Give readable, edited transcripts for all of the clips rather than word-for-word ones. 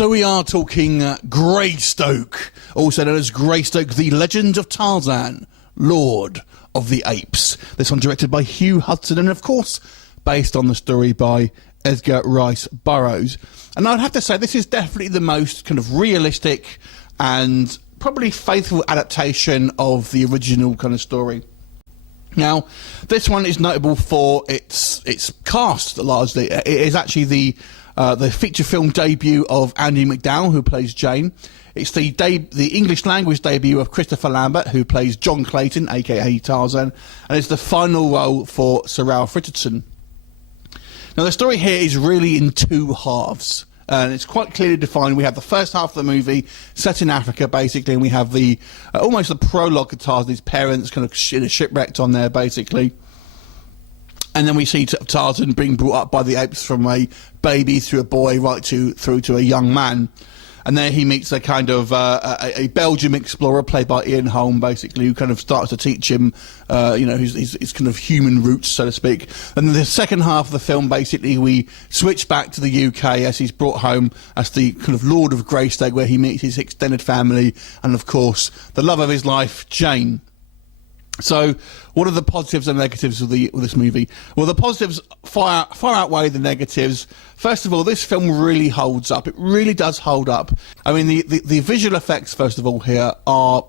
So we are talking Greystoke, also known as Greystoke, the Legend of Tarzan, Lord of the Apes. This one directed by Hugh Hudson and, of course, based on the story by Edgar Rice Burroughs. And I'd have to say this is definitely the most kind of realistic and probably faithful adaptation of the original kind of story. Now, this one is notable for its cast, largely. It is actually the feature film debut of Andie MacDowell, who plays Jane. It's the English language debut of Christopher Lambert, who plays John Clayton, aka Tarzan, and it's the final role for Sir Ralph Richardson. Now, the story here is really in two halves, and it's quite clearly defined. We have the first half of the movie set in Africa, basically, and we have the almost the prologue of Tarzan, his parents kind of shipwrecked on there, basically. And then we see Tarzan being brought up by the apes from a baby through a boy through to a young man. And then he meets a kind of a Belgian explorer played by Ian Holm, basically, who kind of starts to teach him, his kind of human roots, so to speak. And then the second half of the film, basically, we switch back to the UK as he's brought home as the kind of Lord of Greystoke, where he meets his extended family and, of course, the love of his life, Jane. So, what are the positives and negatives of this movie? Well, the positives far outweigh the negatives. First of all, this film really holds up. It really does hold up. I mean, the visual effects, first of all, here are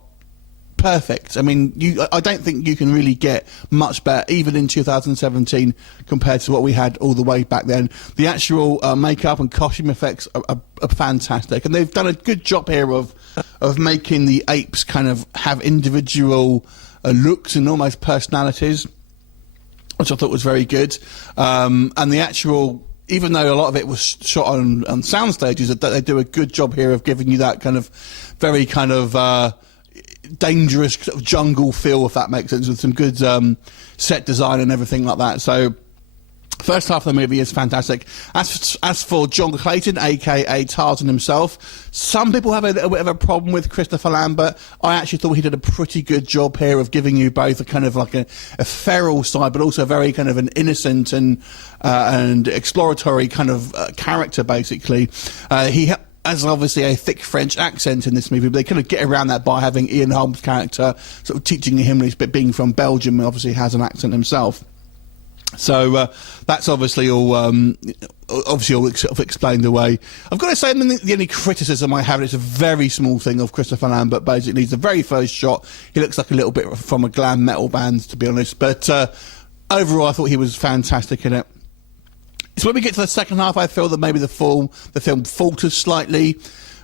perfect. I mean, I don't think you can really get much better, even in 2017, compared to what we had all the way back then. The actual makeup and costume effects are fantastic, and they've done a good job here of making the apes kind of have individual looks and almost personalities, which I thought was very good. And the actual, even though a lot of it was shot on sound stages, they do a good job here of giving you that kind of very kind of dangerous sort of jungle feel, if that makes sense, with some good set design and everything like that. So first half of the movie is fantastic. As for John Clayton, aka Tarzan himself, some people have a little bit of a problem with Christopher Lambert. I actually thought he did a pretty good job here of giving you both a kind of like a feral side, but also a very kind of an innocent and exploratory kind of character, basically. He has obviously a thick French accent in this movie, but they kind of get around that by having Ian Holm's character sort of teaching him, being from Belgium, and obviously has an accent himself. So that's obviously all sort of explained away. I've got to say, the only criticism I have, it's a very small thing of Christopher Lambert. Basically, it's the very first shot. He looks like a little bit from a glam metal band, to be honest. But overall, I thought he was fantastic in it. So when we get to the second half, I feel that maybe the film falters slightly.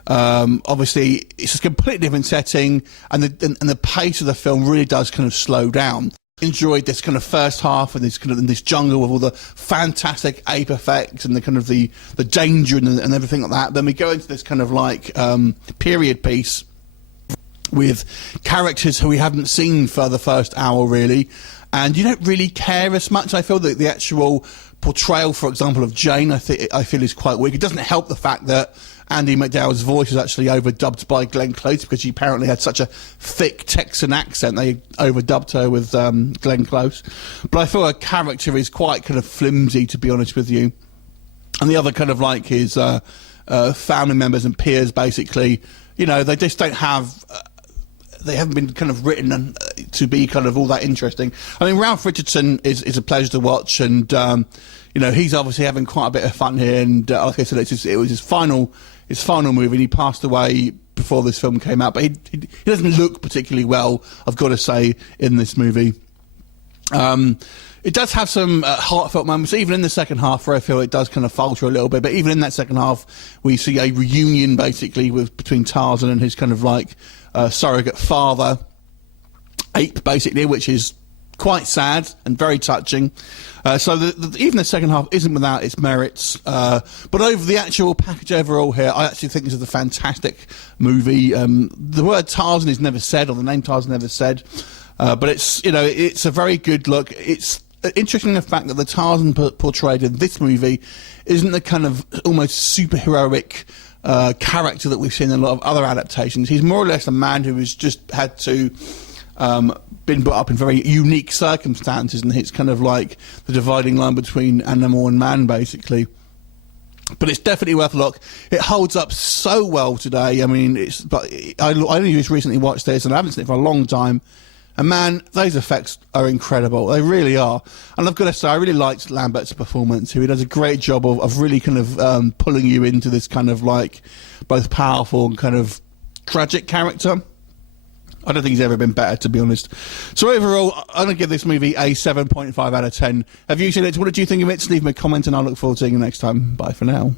Obviously, it's a completely different setting, and the pace of the film really does kind of slow down. Enjoyed this kind of first half and this jungle with all the fantastic ape effects and the kind of the danger and everything like that. Then we go into this kind of like period piece with characters who we haven't seen for the first hour, really, and you don't really care as much. I feel that the actual portrayal, for example, of Jane, I feel is quite weak. It doesn't help the fact that Andie MacDowell's voice was actually overdubbed by Glenn Close, because she apparently had such a thick Texan accent. They overdubbed her with Glenn Close. But I feel her character is quite kind of flimsy, to be honest with you. And the other kind of like his family members and peers, basically, they just don't have... they haven't been kind of written to be kind of all that interesting. I mean, Ralph Richardson is a pleasure to watch, and he's obviously having quite a bit of fun here. And like I said, it was his final movie, and he passed away before this film came out. But he doesn't look particularly well, I've got to say, in this movie. It does have some heartfelt moments, even in the second half, where I feel it does kind of falter a little bit. But even in that second half, we see a reunion, basically, between Tarzan and his kind of like surrogate father, ape, basically, which is quite sad and very touching. So even the second half isn't without its merits. But over the actual package overall here, I actually think this is a fantastic movie. The word Tarzan is never said, or the name Tarzan never said. But it's a very good look. It's interesting, the fact that the Tarzan portrayed in this movie isn't the kind of almost superheroic character that we've seen in a lot of other adaptations. He's more or less a man who has just had to been brought up in very unique circumstances, and it's kind of like the dividing line between animal and man, basically. But it's definitely worth a look. It holds up so well today. I mean, I only just recently watched this, and I haven't seen it for a long time. And man, those effects are incredible. They really are. And I've got to say, I really liked Lambert's performance. He does a great job of really kind of pulling you into this kind of like both powerful and kind of tragic character. I don't think he's ever been better, to be honest. So overall, I'm going to give this movie a 7.5 out of 10. Have you seen it? What did you think of it? Leave me a comment and I'll look forward to seeing you next time. Bye for now.